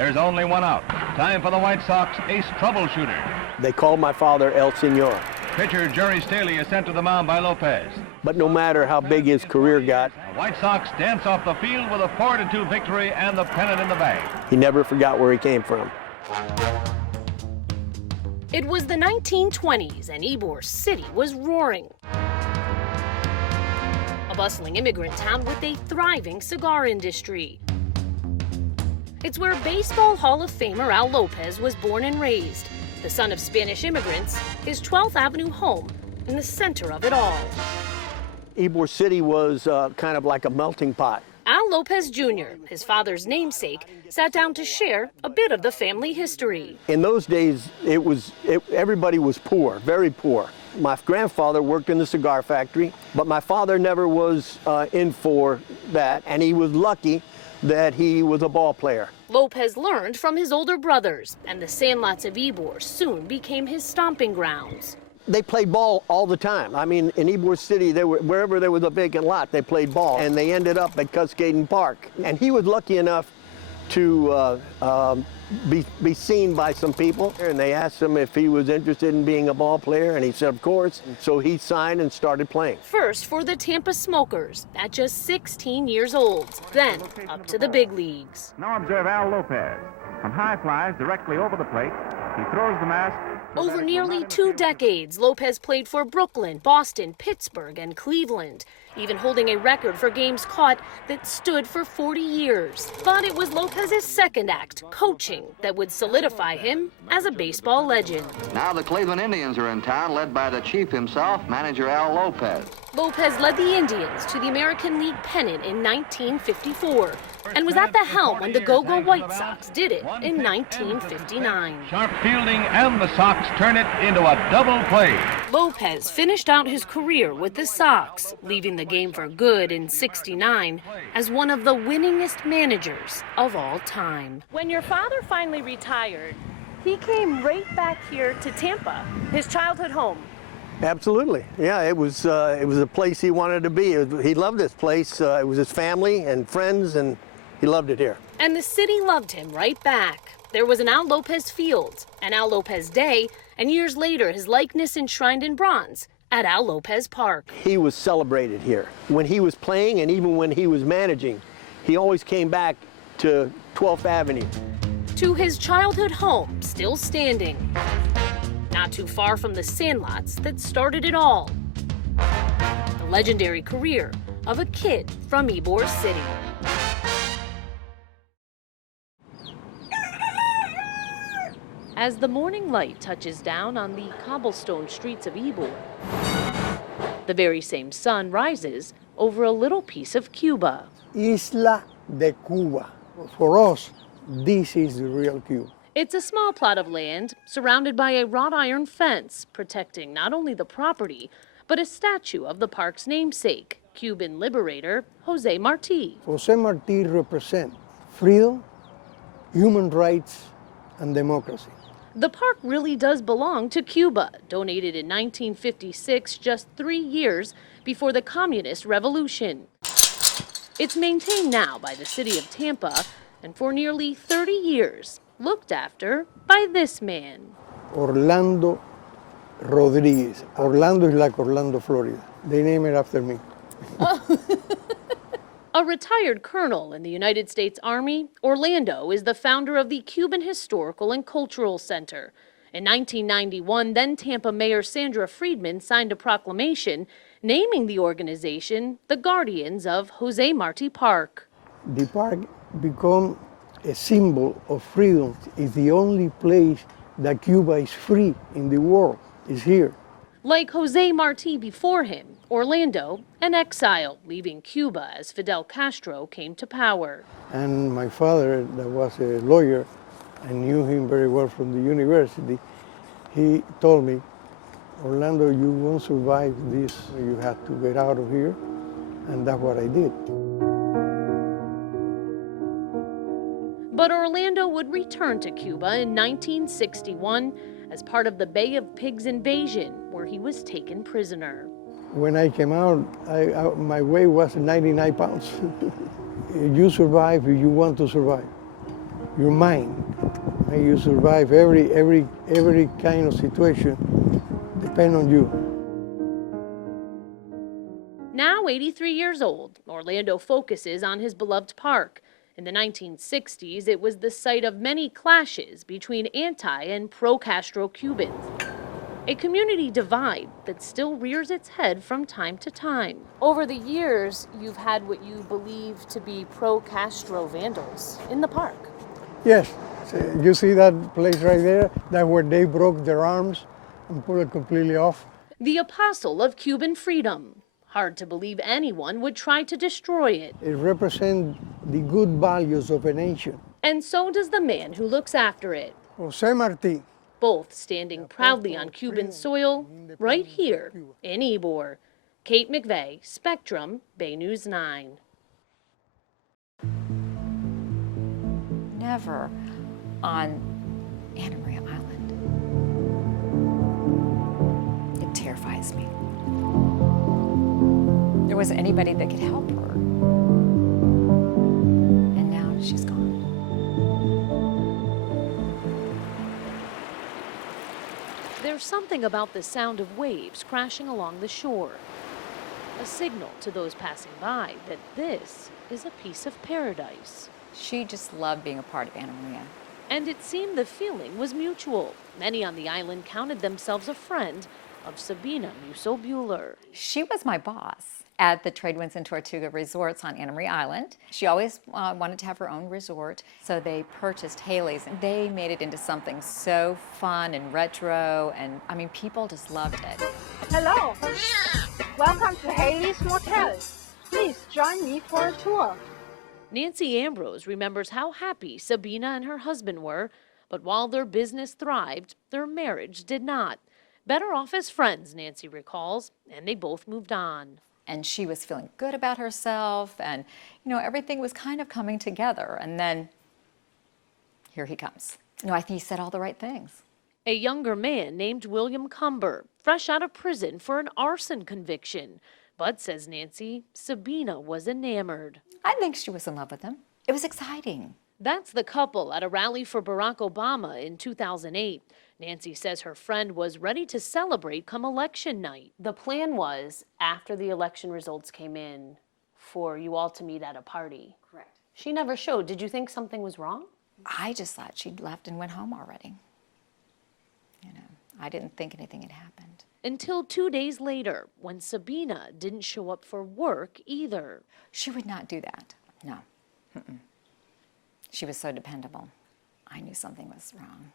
There's only one out. Time for the White Sox ace troubleshooter. They called my father El Senor. Pitcher Jerry Staley is sent to the mound by Lopez. But no matter how big his career got, The White Sox dance off the field with a 4-2 victory and the pennant in the bag. he never forgot where he came from. It was the 1920s and Ybor City was roaring. A bustling immigrant town with a thriving cigar industry. It's where Baseball Hall of Famer Al Lopez was born and raised. The son of Spanish immigrants, his 12th Avenue home in the center of it all. Ybor City was kind of like a melting pot. Al Lopez Jr., his father's namesake, sat down to share a bit of the family history. In those days, everybody was poor, very poor. My grandfather worked in the cigar factory, but my father never was in for that, and he was lucky that he was a ball player. Lopez learned from his older brothers, and the sandlots of Ybor soon became his stomping grounds. They played ball all the time. I mean, in Ybor City, wherever there was a vacant lot, they played ball, and they ended up at Cascading Park. And he was lucky enough to be seen by some people, and they asked him if he was interested in being a ball player, and he said, of course. So he signed and started playing. First for the Tampa Smokers at just 16 years old, then up to the big leagues. Now observe Al Lopez. On high flies directly over the plate, he throws the mask. Over nearly 2 decades, Lopez played for Brooklyn, Boston, Pittsburgh, and Cleveland, even holding a record for games caught that stood for 40 years. But it was Lopez's second act, coaching, that would solidify him as a baseball legend. Now the Cleveland Indians are in town, led by the chief himself, manager Al Lopez. Lopez led the Indians to the American League pennant in 1954 and was at the helm when the Go-Go White Sox did it in 1959. Sharp fielding and the Sox turn it into a double play. Lopez finished out his career with the Sox, leaving the game for good in '69 as one of the winningest managers of all time. When your father finally retired, he came right back here to Tampa, his childhood home. Absolutely, yeah. It was a place he wanted to be. He loved this place. It was his family and friends, and he loved it here. And the city loved him right back. There was an Al Lopez Field, an Al Lopez Day, and years later his likeness enshrined in bronze at Al Lopez Park. He was celebrated here. When he was playing and even when he was managing, he always came back to 12th Avenue. To his childhood home, still standing. Not too far from the sandlots that started it all. The legendary career of a kid from Ybor City. As the morning light touches down on the cobblestone streets of Ybor, the very same sun rises over a little piece of Cuba. Isla de Cuba. For us, this is the real Cuba. It's a small plot of land surrounded by a wrought iron fence protecting not only the property, but a statue of the park's namesake, Cuban liberator Jose Marti. Jose Marti represents freedom, human rights, and democracy. The park really does belong to Cuba, donated in 1956, just 3 years before the Communist Revolution. It's maintained now by the city of Tampa, and for nearly 30 years, looked after by this man. Orlando Rodriguez. Orlando is like Orlando, Florida. They name it after me. A retired colonel in the United States Army, Orlando is the founder of the Cuban Historical and Cultural Center. In 1991, then Tampa Mayor Sandra Friedman signed a proclamation naming the organization the Guardians of Jose Marti Park. The park became a symbol of freedom. It's the only place that Cuba is free in the world, is here. Like Jose Marti before him, Orlando, an exile, leaving Cuba as Fidel Castro came to power. And my father, that was a lawyer, I knew him very well from the university, he told me, Orlando, you won't survive this. You have to get out of here. And that's what I did. But Orlando would return to Cuba in 1961 as part of the Bay of Pigs invasion, where he was taken prisoner. When I came out, my weight was 99 pounds. You survive if you want to survive. your mind. And you survive every kind of situation, depend on you. Now 83 years old, Orlando focuses on his beloved park. In the 1960s, it was the site of many clashes between anti and pro-Castro Cubans. A community divide that still rears its head from time to time. Over the years, you've had what you believe to be pro-Castro vandals in the park. Yes, so you see that place right there? That's where they broke their arms and put it completely off. The apostle of Cuban freedom. Hard to believe anyone would try to destroy it. It represents the good values of a nation. And so does the man who looks after it. Jose Marti. Both standing proudly on Cuban soil, right here in Ybor. Kate McVeigh, Spectrum, Bay News 9. Never on Anna Maria Island. It terrifies me. There wasn't anybody that could help her. And now she's gone. There's something about the sound of waves crashing along the shore. A signal to those passing by that this is a piece of paradise. She just loved being a part of Anna Maria. And it seemed the feeling was mutual. Many on the island counted themselves a friend of Sabina Musso-Buehler. She was my boss at the Trade Winds and Tortuga resorts on Anna Maria Island. She always wanted to have her own resort, so they purchased Haley's, and they made it into something so fun and retro, and I mean, people just loved it. Hello, welcome to Haley's Motel. Please join me for a tour. Nancy Ambrose remembers how happy Sabina and her husband were, but while their business thrived, their marriage did not. Better off as friends, Nancy recalls, and they both moved on. And she was feeling good about herself, and you know, everything was kind of coming together. And then here he comes. You know, I think he said all the right things. A younger man named William Cumber, fresh out of prison for an arson conviction. But, says Nancy, Sabina was enamored. I think she was in love with him. It was exciting. That's the couple at a rally for Barack Obama in 2008. Nancy says her friend was ready to celebrate come election night. The plan was, after the election results came in, for you all to meet at a party. Correct. She never showed. Did you think something was wrong? I just thought she'd left and went home already. You know, I didn't think anything had happened. Until 2 days later, when Sabina didn't show up for work either. She would not do that. No. Mm-mm. She was so dependable. I knew something was wrong.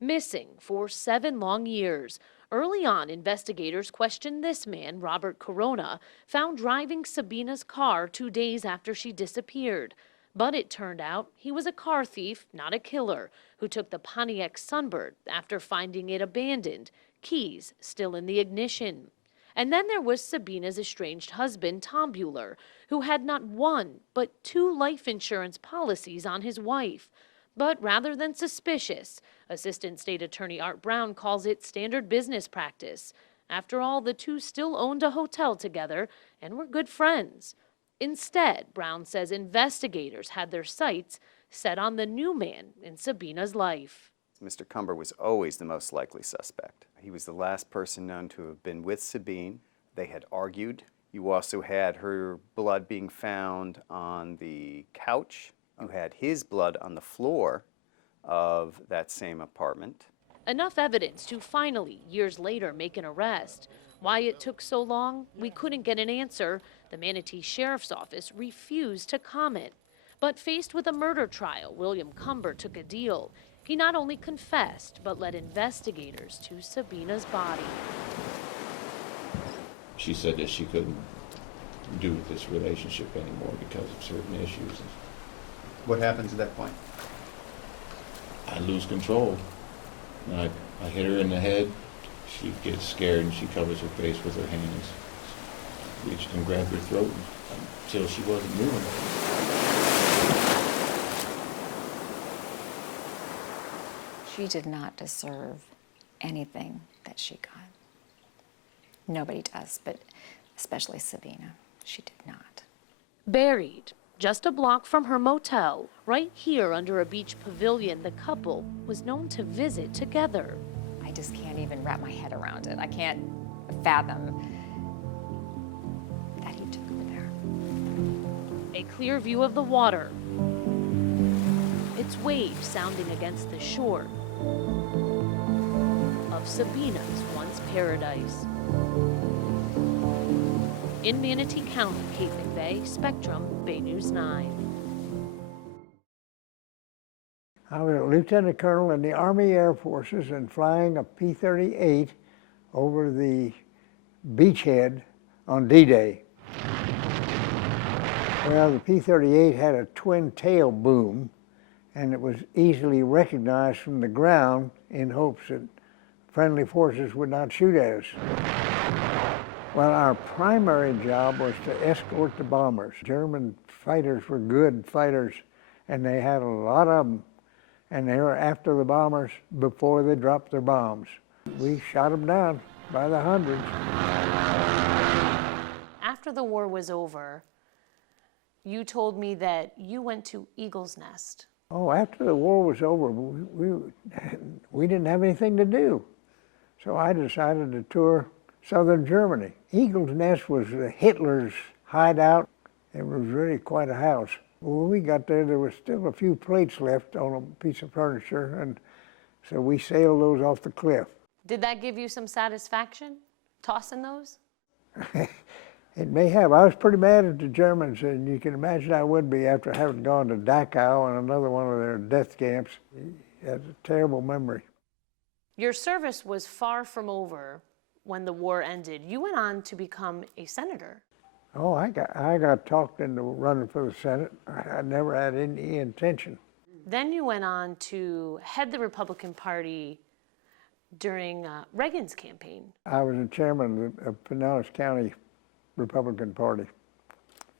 Missing for 7 long years. Early on, investigators questioned this man, Robert Corona, found driving Sabina's car 2 days after she disappeared. But it turned out he was a car thief, not a killer, who took the Pontiac Sunbird after finding it abandoned, keys still in the ignition. And then there was Sabina's estranged husband, Tom Buehler, who had not 1, but 2 life insurance policies on his wife. But rather than suspicious, Assistant State Attorney Art Brown calls it standard business practice. After all, the two still owned a hotel together and were good friends. Instead, Brown says investigators had their sights set on the new man in Sabina's life. Mr. Cumber was always the most likely suspect. He was the last person known to have been with Sabine. They had argued. You also had her blood being found on the couch. You had his blood on the floor of that same apartment. Enough evidence to finally, years later, make an arrest. Why it took so long, we couldn't get an answer. The Manatee Sheriff's Office refused to comment. But faced with a murder trial, William Cumber took a deal. He not only confessed, but led investigators to Sabina's body. She said that she couldn't do this relationship anymore because of certain issues. What happens at that point? I lose control. I hit her in the head. She gets scared and she covers her face with her hands. Reached and grabbed her throat until she wasn't moving. She did not deserve anything that she got. Nobody does, but especially Sabina. She did not. Buried Just a block from her motel, right here under a beach pavilion, the couple was known to visit together. I just can't even wrap my head around it. I can't fathom that he took her there. A clear view of the water, its waves sounding against the shore of Sabina's once paradise. In Manatee County, Kate McVeigh, Spectrum, Bay News 9. I was a lieutenant colonel in the Army Air Forces and flying a P-38 over the beachhead on D-Day. Well, the P-38 had a twin tail boom, and it was easily recognized from the ground in hopes that friendly forces would not shoot at us. Well, our primary job was to escort the bombers. German fighters were good fighters, and they had a lot of them, and they were after the bombers before they dropped their bombs. We shot them down by the hundreds. After the war was over, you told me that you went to Eagle's Nest. Oh, after the war was over, we didn't have anything to do. So I decided to tour southern Germany. Eagle's Nest was Hitler's hideout. It was really quite a house. When we got there, there was still a few plates left on a piece of furniture, and so we sailed those off the cliff. Did that give you some satisfaction, tossing those? It may have. I was pretty mad at the Germans, and you can imagine I would be after having gone to Dachau and another one of their death camps. It's a terrible memory. Your service was far from over when the war ended. You went on to become a senator. Oh, I got talked into running for the Senate. I never had any intention. Then you went on to head the Republican Party during Reagan's campaign. I was the chairman of Pinellas County Republican Party,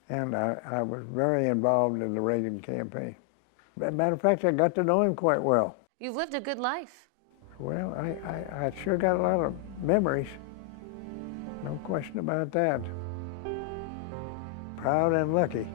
and I was very involved in the Reagan campaign. As a matter of fact, I got to know him quite well. You've lived a good life. Well, I sure got a lot of memories. No question about that. Proud and lucky.